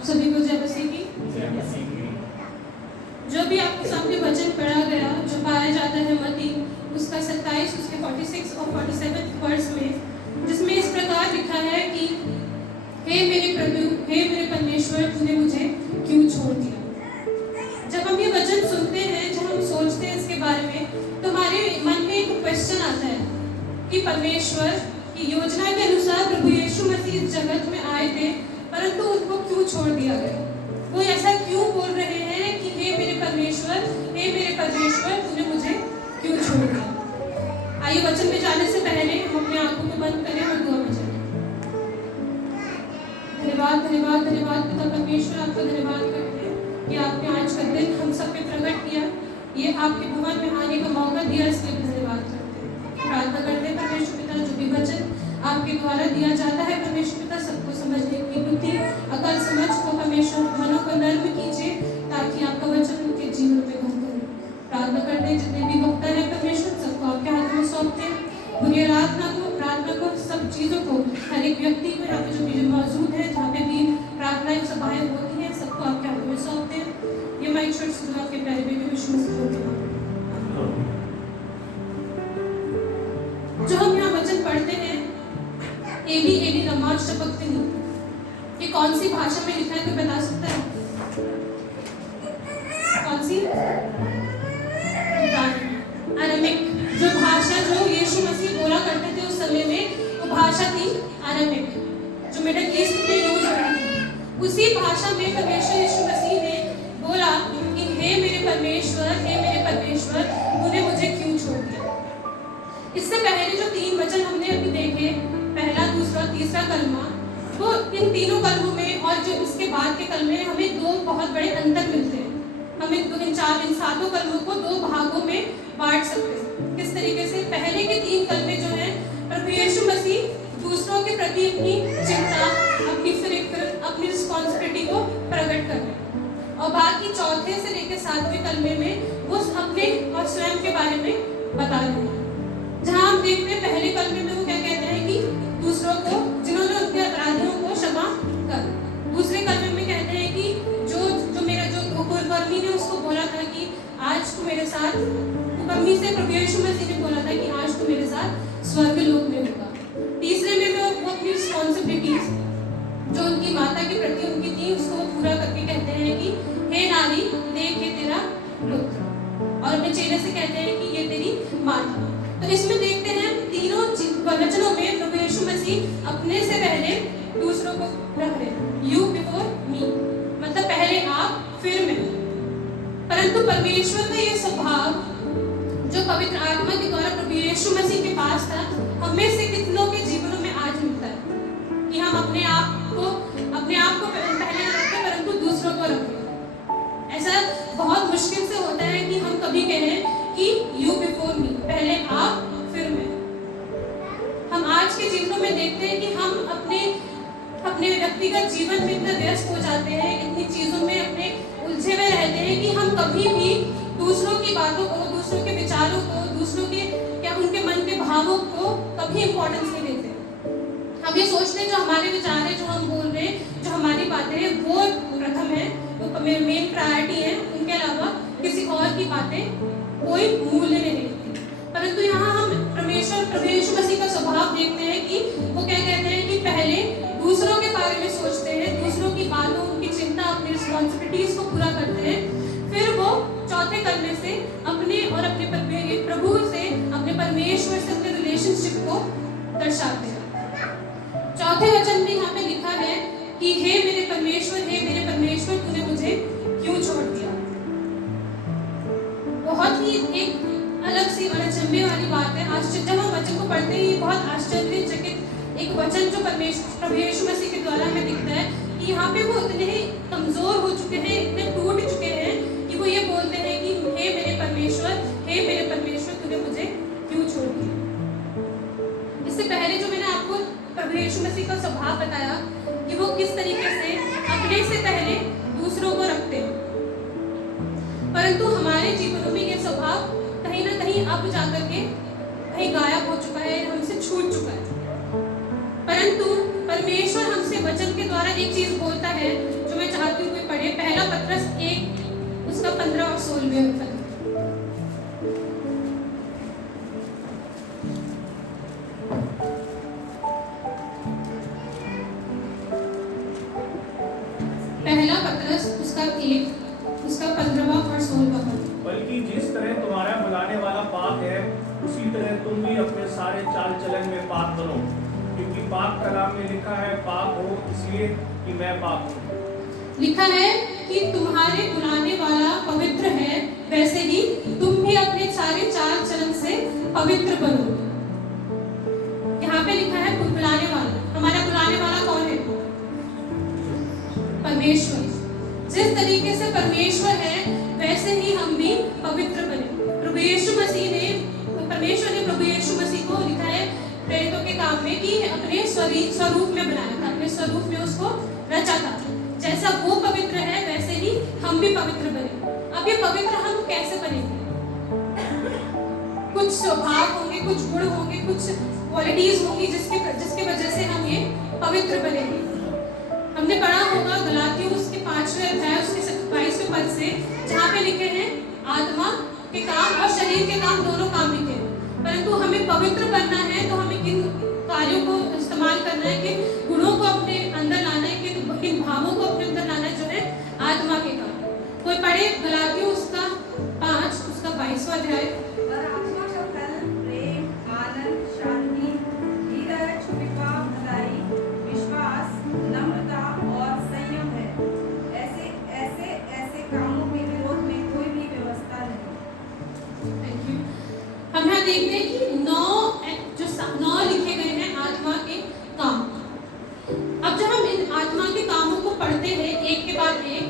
आप सभी को जय मसीह की। जो भी आपके सामने वचन पढ़ा गया, जो पाया जाता है मत्ती उसका 27 उसके 46 और 47 वर्ष में, जिसमें इस प्रकार लिखा है कि हे मेरे प्रभु, हे मेरे परमेश्वर, तूने मुझे क्यों छोड़ दिया। जब हम ये वचन सुनते हैं, जब हम सोचते हैं इसके बारे में, तो हमारे मन में एक क्वेश्चन आता है कि परमेश्वर की योजना के अनुसार प्रभु यीशु मसीह इस जगत में आए थे, परंतु उनको क्यों छोड़ दिया गया। वो ऐसा क्यों बोल रहे हैं कि हे मेरे परमेश्वर, तूने मुझे क्यों छोड़ दिया। आइए वचन में जाने से पहले हम अपनी आंखों को बंद करें और दुआ में चलें। धन्यवाद धन्यवाद धन्यवाद पिता परमेश्वर, आपका धन्यवाद करते हैं कि आपने आज का दिन हम सब पे प्रकट किया, ये आपके भवन में आने का मौका दिया, इसलिए धन्यवाद करते हैं। प्रार्थना करते हैं परमेश्वर पिता, जो भी वचन आपके द्वारा दिया जाता है परमेश्वर पिता, सबको समझने की बुद्धि अकल समझ को परमेश्वर मनों को नर्म कीजिए, ताकि आपका वचन उनके जीवन में घर करे। प्रार्थना करते हैं जितने भी वक्ता है परमेश्वर, सबको आपके हाथों में सौंपते हैं। पूरी प्रार्थना को सब चीज़ों को, हर एक व्यक्ति को यहाँ पे जो भी मौजूद है, जहाँ पे भी प्रार्थनाएं सभाएं होती हैं, सबको आपके हाथों में सौंपते हैं। ये माइक छोड़ सुना आपके प्यारे बेटे विष्णु से जो हम यहाँ वचन पढ़ते हैं, एली लम्मा शपक्तिनी, ये कौन सी भाषा में लिखा है, कोई बता सकता है? कौन सी? अरामिक। जो भाषा जो यीशु मसीह बोला करते थे उस समय में, वो भाषा थी अरामिक, जो मिडिल ईस्ट में यूज होती थी। उसी भाषा में परमेश्वर यीशु मसीह ने बोला कि हे मेरे परमेश्वर, तूने मुझे क्यों छोड़ दिया। इससे पहले जो 3 वचन हमने अभी देखे, पहला, दूसरा, तीसरा कलमा, तो इन तीनों कलमों में और जो इसके बाद के कलमे, हमें 2 बहुत बड़े अंतर मिलते हैं। हम इन 7 कलमों को 2 भागों में बांट सकते हैं। किस तरीके से? पहले के 3 कलमे जो हैं, प्रभु यीशु मसीह दूसरों के प्रति अपनी चिंता, अपनी फिक्र, अपनी रिस्पॉन्सिबिलिटी को प्रकट कर रहे हैं, और बाकी चौथे से लेकर 7वें कलमे में वो अपने और स्वयं के बारे में बता रहे हैं। जहाँ हम देखते हैं पहले कलमे में वो क्या कहते हैं कि दूसरों को, जिन्होंने उनके अपराधियों को क्षमा कर। दूसरे कलमे में कहते हैं कि जो मेरा जो कुकर्मी ने उसको बोला था कि आज तू मेरे साथ, कुकर्मी से प्रभु यीशु मसीह ने बोला था कि आज तू मेरे साथ स्वर्ग लोक में होगा। तीसरे में वो अपनी रिस्पॉन्सिबिलिटीज जो उनकी माता के प्रति उनकी थी, उसको पूरा करके कहते हैं कि हे नारी, देख ये तेरा पुत्र, और अपने चेहरे से कहते हैं कि ये तेरी माता। तो इसमें देखते हैं तीनों वचनों में प्रभु यीशु मसीह अपने से पहले दूसरों को रख रहे हैं, यू बिफोर मी, मतलब पहले आप फिर मैं। परंतु परमेश्वर का ये स्वभाव जो पवित्र आत्मा के द्वारा प्रभु यीशु मसीह के पास था, हमें से कितनों के जीवनों में आज मिलता है कि हम अपने आप को पहले रखें, परंतु दूसरों को रखें। ऐसा बहुत मुश्किल से होता है कि हम कभी कहें कि यू बिफोर मी, पहले आप फिर मैं। हम आज के जीवनों में देखते हैं कि हम अपने व्यक्तिगत जीवन में इतना व्यस्त हो जाते हैं, इतनी चीजों में अपने उलझे हुए रहते हैं कि हम कभी भी दूसरों की बातों को, दूसरों के विचारों को, दूसरों के क्या उनके मन के भावों को कभी इम्पोर्टेंस नहीं देते। हम ये सोचते हैं जो हमारे विचार है, जो हम बोल रहे हैं, जो हमारी बातें हैं, वो प्रथम है, वो मेन प्रायोरिटी है, उनके अलावा किसी और की बातें कोई मूल्य नहीं रखती। परंतु यहाँ हम प्रभु यीशु मसीह का स्वभाव देखते हैं कि वो क्या कहते हैं कि पहले दूसरों के बारे में सोचते हैं, दूसरों की बातों, उनकी चिंता, अपनी रिस्पॉन्सिबिलिटीज को पूरा करते हैं, फिर वो चौथे कलमे से अपने और अपने प्रभु से, अपने परमेश्वर से अपने रिलेशनशिप को दर्शाते हैं। चौथे वचन में यहाँ पे लिखा है कि हे मेरे परमेश्वर, तूने मुझे क्यों छोड़ दिया। बहुत ही एक अलग सी और अचंभे वाली बात है। जब हम वचन को पढ़ते हैं, ये बहुत आश्चर्यचकित एक वचन जो प्रभु यीशु मसीह के द्वारा हमें दिखता है कि यहाँ पे वो इतने ही कमजोर हो चुके हैं, इतने टूट चुके हैं कि वो ये बोलते हैं कि हे मेरे परमेश्वर, तूने मुझे क्यों छोड़ दिया। इससे पहले जो मैंने आपको प्रभु यीशु मसीह का स्वभाव बताया कि वो किस तरीके से अपने से पहले दूसरों को रखते हैं, परंतु हमारे जीवनों में ये स्वभाव कहीं ना कहीं अब जाकर के कहीं गायब हो चुका है, हमसे छूट चुका है। परंतु परमेश्वर हमसे वचन के द्वारा एक चीज बोलता है जो मैं पत्रस 1 उसका 15 और 16 पद। पहला पत्रस उसका 1 उसका 15 और 16 पद। बल्कि जिस तरह तुम्हारा बुलाने वाला पाक है, उसी तरह तुम भी अपने सारे चाल चलन में पाक बनो, क्योंकि पाक कलाम में लिखा है, पाक हो इसलिए कि मैं पाक हूँ। लिखा है कि तुम्हारे बुलाने वाला पवित्र है, वैसे ही तुम भी अपने सारे चाल चलन से पवित्र बनो। यहाँ पे लिखा है बुलाने वाला, हमारा बुलाने वाला कौन है? परमेश्वर। जिस तरीके से परमेश्वर है वैसे ही हम भी पवित्र बने। प्रभु यीशु मसीह ने, परमेश्वर ने प्रभु यीशु मसीह को लिखा है प्रेरितों के काम में कि अपने स्वरूप में बनाया था, अपने स्वरूप में उसको रचा था। जैसा वो पवित्र है वैसे ही हम भी पवित्र बने। अब ये पवित्र हम कैसे बनेंगे? कुछ स्वभाव होंगे, कुछ गुण होंगे, कुछ क्वालिटीज होंगी जिसके वजह से हम ये पवित्र बनेंगे। हमने पढ़ा होगा गलातियों उसके 5वें अध्याय उसके 22वें पद से, जहाँ पे लिखे हैं आत्मा के काम और शरीर के काम, दोनों काम लिखे हैं। परंतु हमें पवित्र बनना है तो हमें किन कार्यों को इस्तेमाल करना है, किन गुणों को अपने अंदर लाना है, किन भावों को अपने अंदर लाना है, जो है आत्मा के काम। कोई पढ़े गलातियों उसका 5 उसका 22वां अध्याय। और आत्मा का फल प्रेम, आनंद, शांति, धीरज, कृपा, भलाई, विश्वास, नम्रता और संयम है। ऐसे कामों के विरोध में कोई भी व्यवस्था नहीं। Thank you. हम यहाँ देखते हैं कि 9 लिखे गए हैं आत्मा के काम। अब जब हम इन आत्मा के कामों को पढ़ते हैं एक के बाद एक,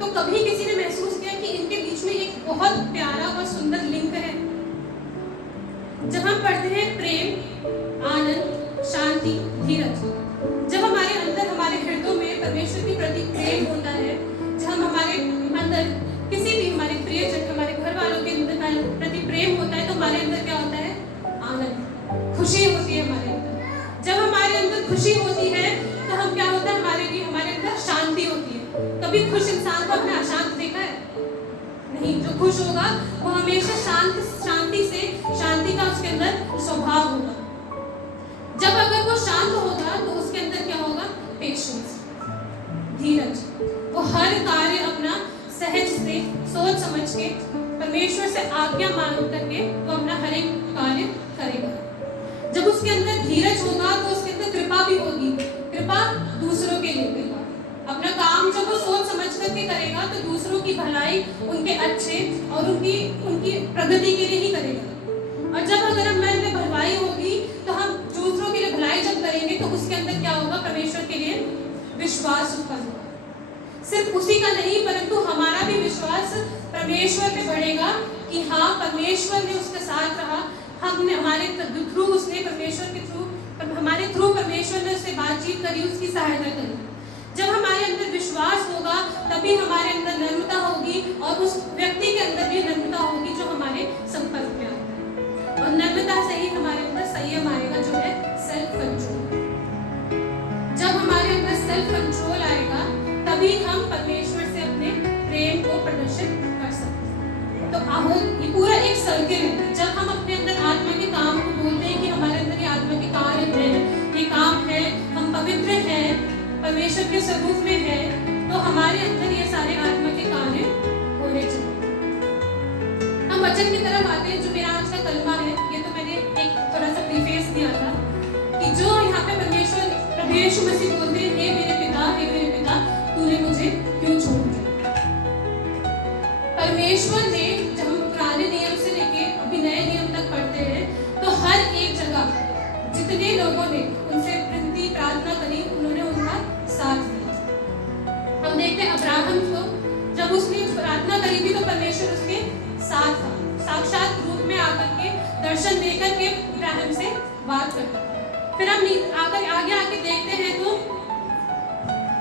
तो कभी किसी ने महसूस किया कि इनके बीच में एक बहुत प्यारा और सुंदर लिंक है। जब हम पढ़ते हैं प्रेम, आनंद, शांति, धीरज, जब हमारे अंदर, हमारे हृदयों में परमेश्वर के प्रति प्रेम होता है, जब हम हमारे अंदर किसी भी हमारे प्रियजन, हमारे घर वालों के प्रति प्रेम होता है, तो हमारे अंदर क्या होता है? आनंद, खुशी होती है हमारे अंदर। जब हमारे अंदर खुशी होती है तो हम क्या होता है, हमारे अंदर शांति होती है। कभी खुश इंसान को हमने अशांत देखा है? नहीं। जो खुश होगा वो हमेशा शांति का उसके अंदर स्वभाव होगा। जब अगर वो शांत होगा तो उसके अंदर क्या होगा? पेशेंस, धीरज। वो हर कार्य अपना सहज से सोच समझ के परमेश्वर से आज्ञा मांग करके वो अपना हर एक कार्य करेगा। जब उसके अंदर धीरज होगा तो उसके अंदर कृपा भी होगी। कृपा दूसरों के लिए कृपा, अपना काम जब वो सोच समझ करके करेगा तो दूसरों की भलाई, उनके अच्छे और उनकी प्रगति के लिए ही करेगा। और जब अगर हम में भलाई होगी तो हम दूसरों के लिए भलाई जब करेंगे तो उसके अंदर क्या होगा? परमेश्वर के लिए विश्वास उत्पन्न होगा। सिर्फ उसी का नहीं परंतु हमारा भी विश्वास परमेश्वर पे बढ़ेगा कि हाँ, परमेश्वर ने उसके साथ रहा, हमने हमारे थ्रू, उसने परमेश्वर के थ्रू, हमारे थ्रू परमेश्वर ने उससे बातचीत करी, उसकी सहायता करी। जब हमारे अंदर विश्वास होगा तभी हमारे अंदर नम्रता होगी और उस व्यक्ति के अंदर भी नम्रता होगी जो हमारे संपर्क में आता है। और नम्रता से ही हमारे अंदर संयम आएगा, जो है सेल्फ कंट्रोल। जब हमारे अंदर सेल्फ कंट्रोल आएगा तभी हम परमेश्वर से अपने प्रेम को प्रदर्शित कर सकते हैं। तो आओ, ये पूरा एक सर्किल है। जब हम अपने अंदर आत्मा के काम को बोलते हैं कि हमारे अंदर ये आत्मा के कार्य है, ये काम है, हम पवित्र हैं, परमेश्वर के स्वरूप में है, तो हमारे अंदर ये सारे आत्मा के कार्य होने चाहिए। हम वचन की तरफ आते हैं। जो मेरा आज का कलमा है, ये तो मैंने एक थोड़ा सा प्रीफेस दिया था कि जो यहाँ पे परमेश्वर प्रभु यीशु मसीह बोलते हैं, हे मेरे पिता, तूने मुझे क्यों छोड़ दिया? परमेश्वर ने, जब हम पुराने नियम से लेके अभी नए नियम तक पढ़ते हैं, तो हर एक जगह जितने लोगों ने उनसे विनती प्रार्थना करी, उन्होंने उनका साथ दिया। हम देखते हैं अब्राहम को, जब उसने प्रार्थना करी थी तो परमेश्वर उसके साथ था, साक्षात रूप में आकर के दर्शन देकर के अब्राहम से बात करता। फिर हम आगे देखते हैं तो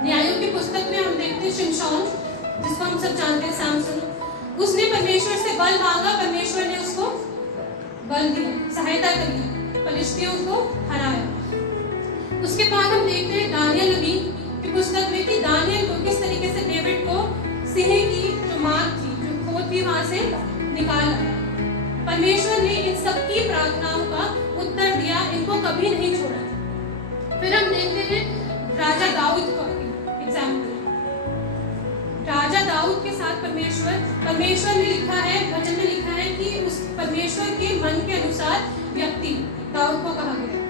न्यायों की पुस्तक में हम देखते हैं शिमशोन, जिसको हम सब जानते हैं, सैमसन, उसने परमेश्वर से बल मांगा, परमेश्वर ने उसको बल दिया, सहायता करी, फलिश्तियों को हराया। उसके बाद हम देखते हैं दानियल नबी की पुस्तक में कि दानियल को किस तरीके से डेविड को सिंह कभी नहीं छोड़ा। फिर हम देखते हैं राजा दाऊद का एग्जाम्पल। राजा दाऊद के साथ परमेश्वर ने लिखा है, वचन में लिखा है कि उस परमेश्वर के मन के अनुसार व्यक्ति दाऊद को कहा गया।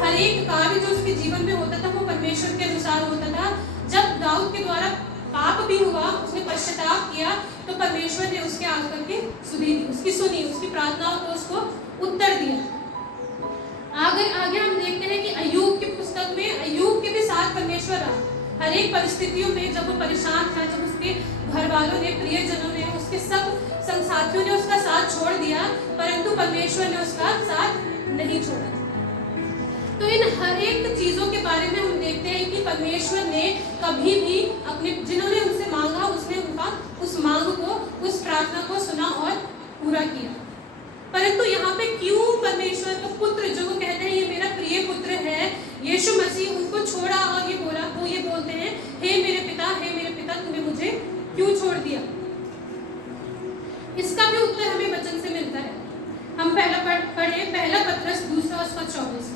हर एक कार्य जो उसके जीवन में होता था वो परमेश्वर के अनुसार होता था। जब दाऊद के द्वारा पाप भी हुआ, उसने पश्चाताप किया, तो परमेश्वर ने उसके आकर के सुनी, उसकी प्रार्थनाओं को उसको उत्तर दिया। आगे हम देखते हैं कि अय्यूब की पुस्तक में अय्यूब के भी साथ परमेश्वर रहा। हर एक परिस्थितियों में जब वो परेशान था, जब उसके घर वालों ने, प्रियजनों ने, उसके सब संसाथियों ने उसका साथ छोड़ दिया, परंतु परमेश्वर ने उसका साथ नहीं छोड़ा। तो इन हर एक चीजों के बारे में हम देखते हैं कि परमेश्वर ने कभी भी अपने जिन्होंने उनसे मांगा, उसने उनका उस मांग को, उस प्रार्थना को सुना और पूरा किया। परंतु यहाँ पे क्यों परमेश्वर का पुत्र, जो वो कहते हैं ये मेरा प्रिय पुत्र है, यीशु मसीह, उनको छोड़ा और ये बोला, वो ये बोलते हैं, हे मेरे पिता तूने मुझे क्यों छोड़ दिया? इसका भी उत्तर हमें वचन से मिलता है। हम पहला पत्रस 2:24।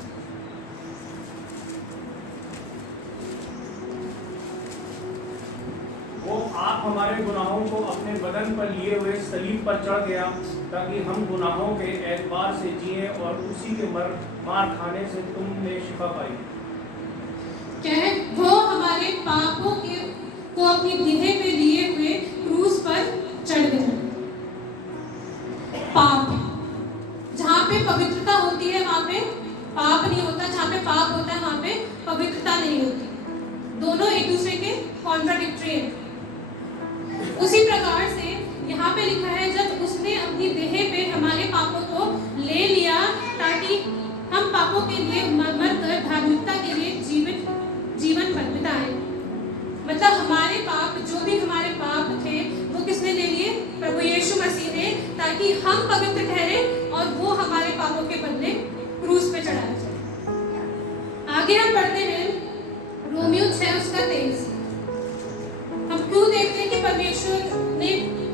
वो आप हमारे गुनाहों को अपने बदन पर लिए हुए सलीब पर चढ़ गया, ताकि हम गुनाहों के एतबार से जिए और उसी के मार खाने से तुमने शिफा पाई। क्या है? वो हमारे पापों को अपनी देह पे लिए हुए क्रूस पर चढ़ गया। पाप, जहाँ पे पवित्रता होती है वहाँ पे पाप नहीं होता, जहाँ पे पाप होता है वहाँ पे पवित्रता नहीं होती। दोनों एक दूसरे के कॉन्ट्राडिक्टरी है। उसी प्रकार से यहाँ पे लिखा है, जब उसने अपनी देह पे हमारे पापों को ले लिया, ताकि हम पापों के लिए मर कर धार्मिकता के लिए जीवन बिताए। मतलब हमारे पाप, जो भी हमारे पाप थे, वो किसने ले लिए? प्रभु यीशु मसीह ने, ताकि हम पवित्र ठहरे और वो हमारे पापों के बदले क्रूस पे चढ़ाया जाए। आगे हम पढ़ते हैं रोमियो 6:23। हम क्यों देखते हैं कि परमेश्वर ने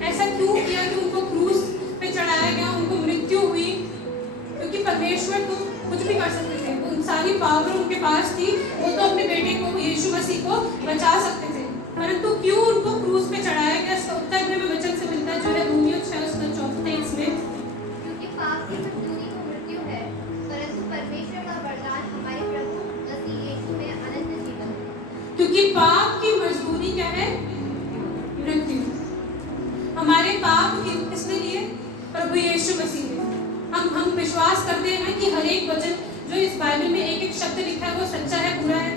ऐसा क्यों किया कि उनको क्रूस पे चढ़ाया गया, उनको मृत्यु हुई? क्योंकि परमेश्वर तो कुछ भी कर सकते थे, उन सारी पावर उनके पास थी, वो तो अपने बेटे को, यीशु मसीह को बचा सकते थे, परंतु क्यों उनको क्रूस पे चढ़ाया गया? इसका उत्तर भी हमें वचन से मिलता है, जो है रोमियो 6:24 में। क्योंकि पाप की मजदूरी तो मृत्यु है, परंतु परमेश्वर का वरदान हमारे प्रभु मसीह यीशु में अनंत जीवन है। क्योंकि पाप की मजदूरी क्या है? मृत्यु। हमारे पाप किसने लिए? प्रभु यीशु मसीह ने। हम विश्वास करते हैं कि हर एक वचन जो इस बाइबल में एक शब्द लिखा है वो सच्चा है, पूरा है।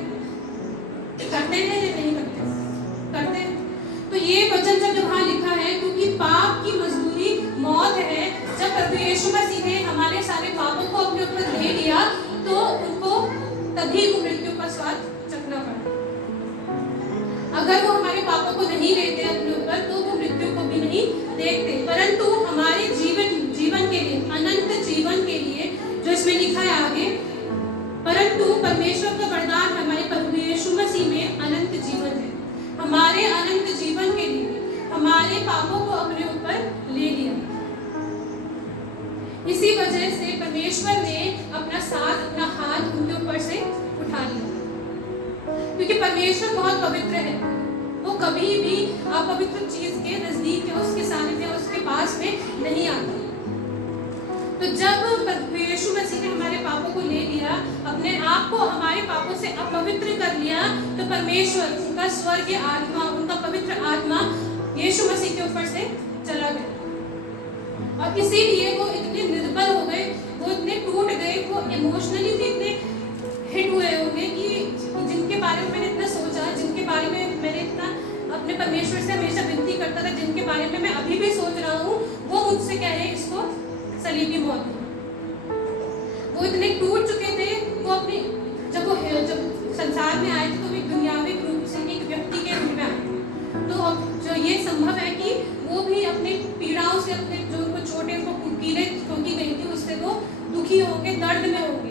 करते हैं या नहीं करते? करते हैं। तो ये वचन जब वहाँ लिखा है, क्योंकि पाप की मजदूरी मौत है, जब प्रभु यीशु मसीह ने हमारे सारे पापों को अपने ऊपर ले लिया, तो उनको तभी वो मृत्यु का स्वाद चखना पड़ा। अगर वो हमारे पापों को नहीं लेते अपने ऊपर, तो वो मृत्यु को भी नहीं देखते, परंतु हमारे जीवन के लिए, अनंत जीवन के लिए, जो इसमें लिखा है आगे, परंतु परमेश्वर का वरदान हमारे प्रभु यीशु मसीह में अनंत जीवन है। हमारे अनंत जीवन के लिए हमारे पापों को अपने ऊपर ले लिया। इसी वजह से परमेश्वर ने अपना हाथ उनके ऊपर से उठा लिया, क्योंकि परमेश्वर बहुत पवित्र है। वो कभी भी अपवित्र चीज के नजदीक या उसके सानिध्य, उसके पास में नहीं आता। तो जब यीशु मसीह ने हमारे पापों को ले लिया, अपने आप को हमारे पापों से अपवित्र कर लिया, तो परमेश्वर, उनका स्वर्गीय आत्मा, उनका पवित्र आत्मा यीशु मसीह के ऊपर से चला गया। और इसीलिए वो इतने निर्बल हो गए, वो इतने टूट गए, वो इमोशनली भी इतने हिट हुए होंगे कि जिनके बारे में मैंने इतना सोचा, जिनके बारे में मैंने इतना अपने परमेश्वर से हमेशा विनती करता था, जिनके बारे में मैं अभी भी सोच रहा हूँ, वो मुझसे कह रहे इसको सलीबी मौत। वो इतने टूट चुके थे, वो अपनी जब संसार में आए थे तो एक दुनियावी रूप से, एक व्यक्ति के रूप में आए। तो जो ये संभव है कि वो भी अपने पीड़ाओं से, अपने जो उनको चोटें, उनको कीलें ठोकी गई थी, उससे वो दुखी होंगे, दर्द में होंगे।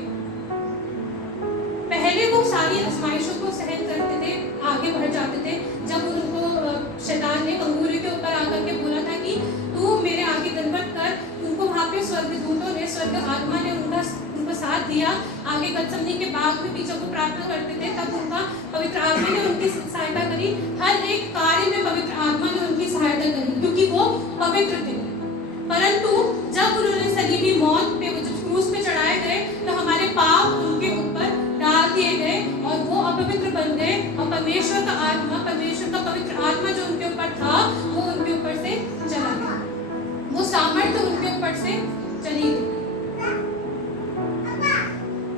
पहले वो सारी आजमाइशों को सहन करते थे, आगे बढ़ जाते थे। जब उनको शैतान ने अंगूरी के ऊपर आकर के बोला था कि तू मेरे आगे दंडवत कर, उनको वहाँ पे स्वर्गदूतों ने, स्वर्ग आत्मा ने उनका साथ दिया, आगे गतसमनी के बाग में भी जब वो प्रार्थना करते थे, तब उनका पवित्र आत्मा ने उनकी सहायता करी। हर एक कार्य में पवित्र आत्मा ने उनकी सहायता करी, क्योंकि वो पवित्र थे। परंतु जब उन्होंने सलीबी मौत पे, जब क्रूस पे चढ़ाए गए, तो हमारे पाप उनके ऊपर डाल दिए गए और वो अपवित्र बन गए, और परमेश्वर का आत्मा, परमेश्वर का पवित्र आत्मा जो उनके ऊपर था, वो उनके ऊपर से चला गया। वो सामर्थ्य उनके ऊपर से चली गई।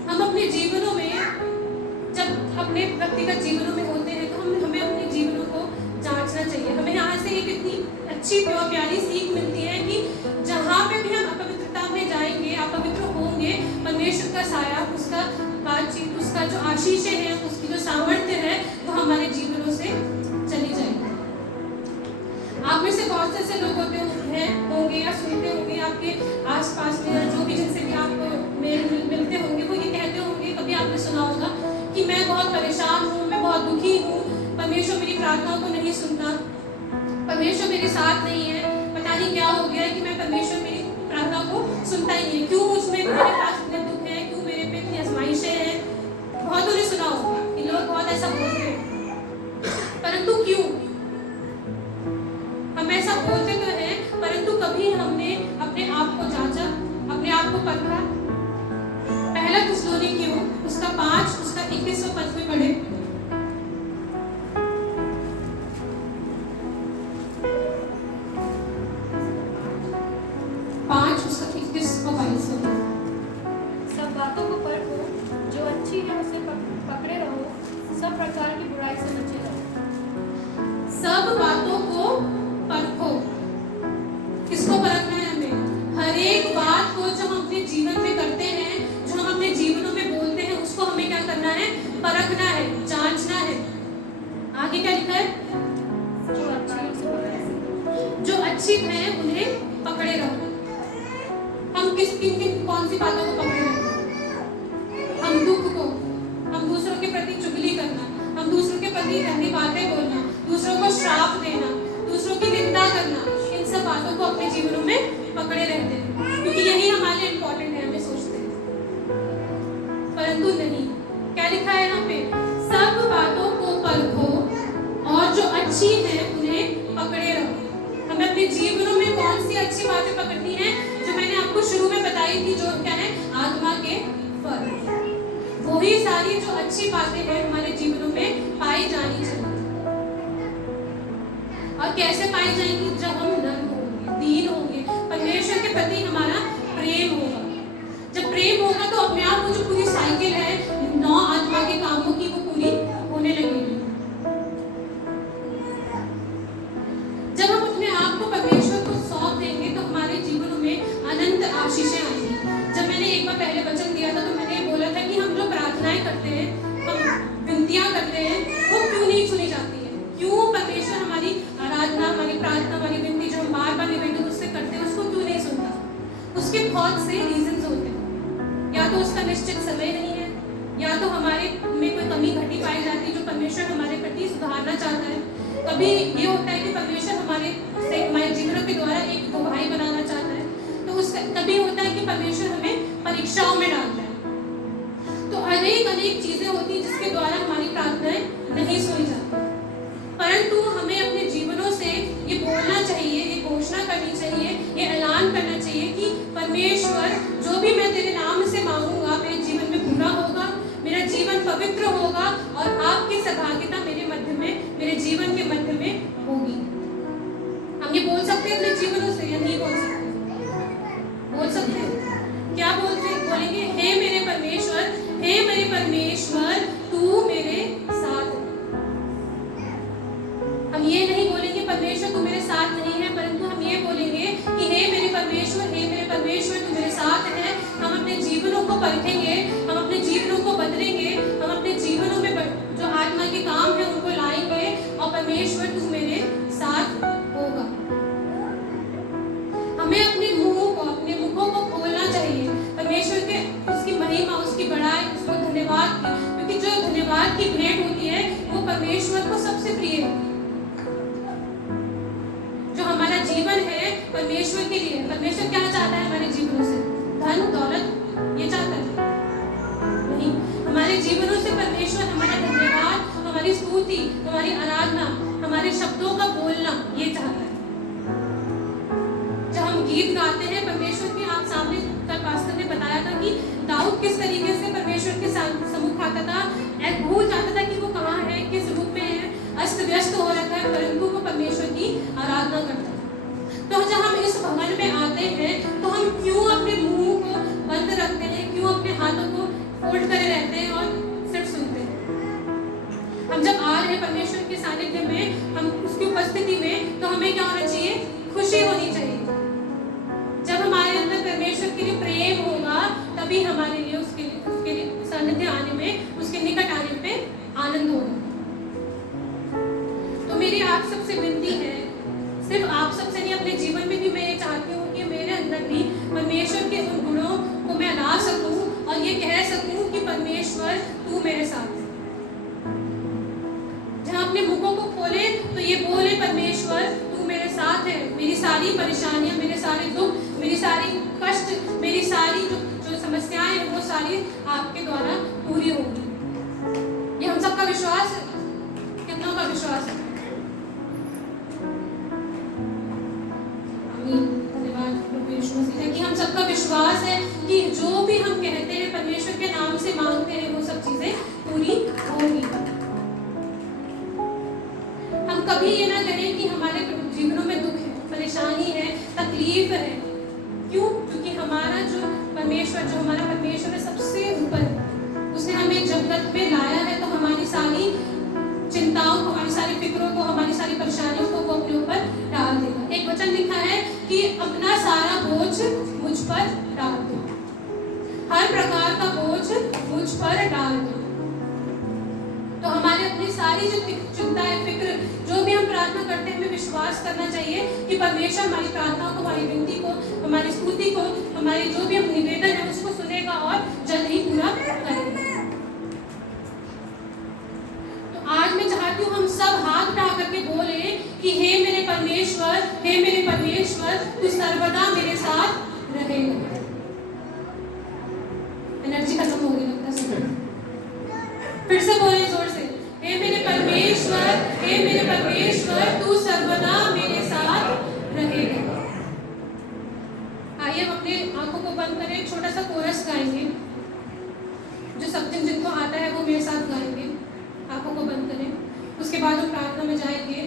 हम अपने जीवनों में, जब अपने व्यक्तिगत जीवनों में होते हैं, तो हमें अपने जीवनों को जांचना चाहिए। हमें यहाँ से एक इतनी अच्छी प्यारी सीख मिलती है कि जहाँ पे भी हम अपवित्रता में जाएंगे, अपवित्र होंगे, परमेश्वर का साया, उसका बातचीत, उसका जो आशीषें हैं, उसकी जो सामर्थ्य है, वो हमारे जीवनों से चली जाएगी। आप में से बहुत से लोग होंगे या सुनते होंगे, आपके आसपास में या जो भी जिनसे भी आप मिलते होंगे, वो ये कहते होंगे, कभी आपने सुना होगा कि मैं बहुत परेशान हूँ, मैं बहुत दुखी हूँ, परमेश्वर मेरी प्रार्थनाओं को नहीं सुनता, परमेश्वर मेरे साथ नहीं है, पता नहीं क्या हो गया है कि मैं परमेश्वर मेरी प्रार्थना को सुनता ही नहीं है, क्यों मुझमें मेरे पास इतने दुख है, क्यों मेरे पे इतनी आजमाइशें हैं। बहुतों ने सुना होगा कि लोग बहुत ऐसा बोलते हैं, परंतु क्यों हम ऐसा बोलते तो हैं, परंतु कभी हमने अपने आप को जांचा, अपने आप को परखा? पहला थिस्सलुनीकियों उसका 5 उसका 21 पद में पढ़े। 5 उसका 21 और 22 में। सब बातों को परखो, जो अच्छी है उसे पकड़े रहो, सब प्रकार की बुराई से बचे रहो। सब बातों को परखो। किसको परखना है? हमें। हर एक बात को जो हम अपने जीवन में करते हैं, जो हम अपने जीवनों में बोलते हैं, उसको हमें क्या करना है? परखना है, जांचना है। आगे क्या लिखा है? जो अच्छी है उन्हें पकड़े रहो। हम किन कौन सी बातों को पकड़े रखें? हम दुख को, हम दूसरों के प्रति चुगली करना, हम दूसरों के प्रति गंदी बातें बोलना, दूसरों को श्राप देना, दूसरों की निंदा करना, इन सब बातों को अपने जीवनों में पकड़े रहते हैं, क्योंकि यही हमारे लिए इम्पोर्टेंट है, हमें सोचते हैं। परंतु नहीं, क्या लिखा है यहाँ पे? सब बातों को परखो और जो अच्छी है उन्हें पकड़े रहो। हमें अपने जीवनों में कौन सी अच्छी बातें पकड़नी है? जो मैंने आपको शुरू में बताई थी, जो क्या है? आत्मा के फल। वही सारी जो अच्छी बातें हैं हमारे जीवनों में पाई जानी चाहिए। और कैसे पाई जाएंगी? जब हम नर्म होंगे, दीन होंगे, परमेश्वर के प्रति हमारा प्रेम होगा। जब प्रेम होगा तो अपने आप वो जो पूरी साइकिल है 9 आत्मा के कामों की, वो पूरी होने लगेगी। जब हम अपने आप को परमेश्वर को सौंप देंगे तो हमारे जीवनों में अनंत आशीषें आएंगी। जब मैंने एक बार पहले वचन दिया था, तो मैंने ये बोला था कि हम जो प्रार्थनाएं करते हैं, हम विनतियां करते हैं, वो क्यों नहीं सुनी जाती है? क्यों परमेश्वर हमारी आराधना, हमारी प्रार्थना, हमारी विनती जो हम बार-बार निवेदन उससे करते हैं, उसको क्यों नहीं सुनता? उसके बहुत से रीजंस होते हैं। या तो उसका निश्चित समय नहीं है, या तो हमारे में कोई कमी घटी पाई जाती है जो परमेश्वर हमारे प्रति सुधारना चाहता है। कभी ये होता है कि परमेश्वर हमारे जीवनों के द्वारा एक गवाही बनाना चाहता है, तो उसका कभी होता है कि परमेश्वर हमें परीक्षाओं में डालता है। तो अनेक चीजें होती हैं जिसके द्वारा हमारी प्रार्थनाएं नहीं सुनी जाती। परंतु हमें अपने जीवनों से ये बोलना चाहिए, ये घोषणा करनी चाहिए, ये ऐलान करना चाहिए कि परमेश्वर, जो भी मैं तेरे नाम से मांगूंगा, मेरे जीवन में पूरा होगा, मेरा जीवन पवित्र होगा और आपकी सहभागिता मेरे मध्य में, मेरे जीवन के मध्य में होगी। हम ये बोल सकते हैं अपने जीवनों से या नहीं बोल सकते? बोल सकते हैं। क्या बोलेंगे? हे मेरे परमेश्वर, तू मेरे साथ है। हम ये नहीं बोलेंगे परमेश्वर तू मेरे साथ नहीं है, परंतु हम ये बोलेंगे कि हे मेरे परमेश्वर तू मेरे साथ है। हम अपने जीवनों को परखेंगे, हम अपने जीवनों को बदलेंगे, हम अपने जीवनों में जो आत्मा के काम है उनको लाएंगे और परमेश्वर तू मेरे साथ होगा। हमें अपने मुखों को खोलना चाहिए परमेश्वर के, उसकी महिमा, उसकी बड़ाई, उसको धन्यवाद की, क्योंकि जो धन्यवाद की भेंट होती है वो परमेश्वर को सबसे प्रिय है। जो हमारा जीवन है परमेश्वर के लिए, परमेश्वर क्या चाहता है हमारे जीवनों से? धन दौलत ये चाहता है? नहीं, हमारे जीवनों से परमेश्वर हमारा धन्यवाद, हमारी स्तुति, हमारी आराधना, हमारे शब्दों का बोलना ये चाहता है। जब हम गीत गाते हैं परमेश्वर के, आप सामने कल पास्टर ने बताया था कि दाऊद किस तरीके से परमेश्वर के सम्मुख आता था, भूल जाता था कि वो कहाँ है, किस रूप में है, अस्त व्यस्त हो रखा है, परंतु वो परमेश्वर की आराधना करता था। तो जब हम इस भवन में आते हैं तो हम क्यों अपने मुंह को बंद रखते हैं, क्यों अपने हाथों को फोल्ड करे रहते हैं और सिर्फ सुनते हैं? हम जब आ रहे हैं परमेश्वर के सानिध्य में, हम उसकी उपस्थिति में, तो हमें क्या होना चाहिए? खुशी होनी चाहिए। जब हमारे अंदर परमेश्वर के लिए प्रेम होगा, तभी हमारे लिए उसके सानिध्य आने में, उसके निकट आने पे आनंद होगा। तो मेरी आप सबसे विनती है, सिर्फ आप सबसे नहीं, अपने जीवन में भी मैं ये चाहती हूँ कि मेरे अंदर भी परमेश्वर के उन गुणों को मैं ला सकूं और ये कह सकूं कि परमेश्वर तू मेरे साथ है। जहाँ अपने मुखों को खोले तो ये बोले, परमेश्वर तू मेरे साथ है, मेरी सारी परेशानियां, मेरे सारे दुख, मेरी सारी कष्ट, मेरी सारी जो समस्याएं हैं, वो सारी आपके द्वारा पूरी होगी। ये हम सबका विश्वास है, कितना का विश्वास है? आमीन। धन्यवाद प्रभु यीशु मसीह कि हम सबका विश्वास है कि जो भी हम कहते हैं, परमेश्वर के नाम से मांगते हैं, वो सब चीजें पूरी होंगी। हम कभी ये ना करें कि हमारे जीवनों में दुख है, परेशानी है, तकलीफ है। क्यों? क्योंकि हमारा जो हमारा परमेश्वर है सबसे ऊपर है। उसने हमें जगत में लाया है, तो हमारी सारी चिंताओं को, हमारी सारी फिक्रों को, हमारी सारी परेशानियों को वो अपने ऊपर डाल देगा। एक वचन लिखा है कि अपना सारा बोझ मुझ पर डाल दो, हर प्रकार का बोझ मुझ पर डाल दो। तो हमारे अपनी सारी जो चिंता है, फिक्र, जो भी हम प्रार्थना करते हैं, हमें विश्वास करना चाहिए कि परमेश्वर हमारी प्रार्थनाओं को, हमारी विनती को, हमारी स्तुति को, हमारी जो भी हम निवेदन है उसको सुनेगा और जल्द ही पूरा करेगा। तो आज मैं चाहती हूँ हम सब हाथ उठा करके बोले कि हे मेरे परमेश्वर, हे मेरे परमेश्वर, तू सर्वदा मेरे साथ रहेगा। एनर्जी खत्म हो गई लगता है। फिर से बोले जोर से, हे मेरे परमेश्वर, हे मेरे परमेश्वर, तू सर्वदा मेरे साथ रहेगा। आइए हम अपने आंखों को बंद करें, एक छोटा सा कोरस गाएंगे। जो सब जिनको आता है वो मेरे साथ गाएंगे। आंखों को बंद करें, उसके बाद हम प्रार्थना में जाएंगे।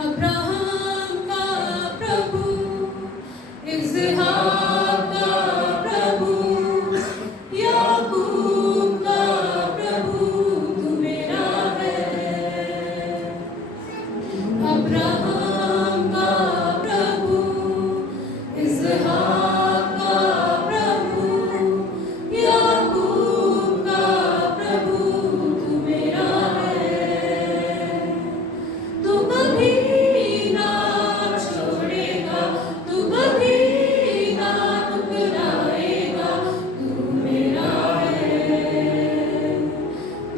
अब्राहम का प्रभु, इस्हाक का प्रभु, याकूब का प्रभु, तू मेरा है। अब्राहम का प्रभु, इस्हाक का प्रभु, याकूब का प्रभु, तू मेरा है। तू कभी ना छोड़ेगा, तू कभी ना ठुकराएगा, तू मेरा है,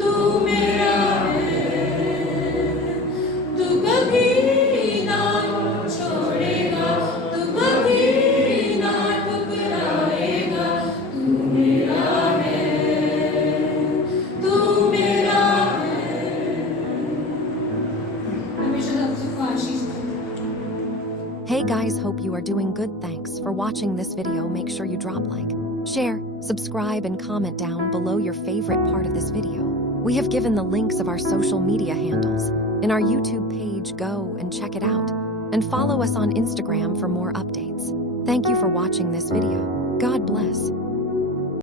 तू मेरा है। तू कभी ना छोड़ेगा, तू कभी ना ठुकराएगा, तू मेरा है, तू मेरा है। हमेशा आपको आशीष दे। Hey guys, hope you are doing good. Thanks for watching this video. Make sure you drop like, share, subscribe and comment down below your favorite part of this video. We have given the links of our social media handles in our YouTube page. Go and check it out and follow us on Instagram for more updates. Thank you for watching this video. God bless.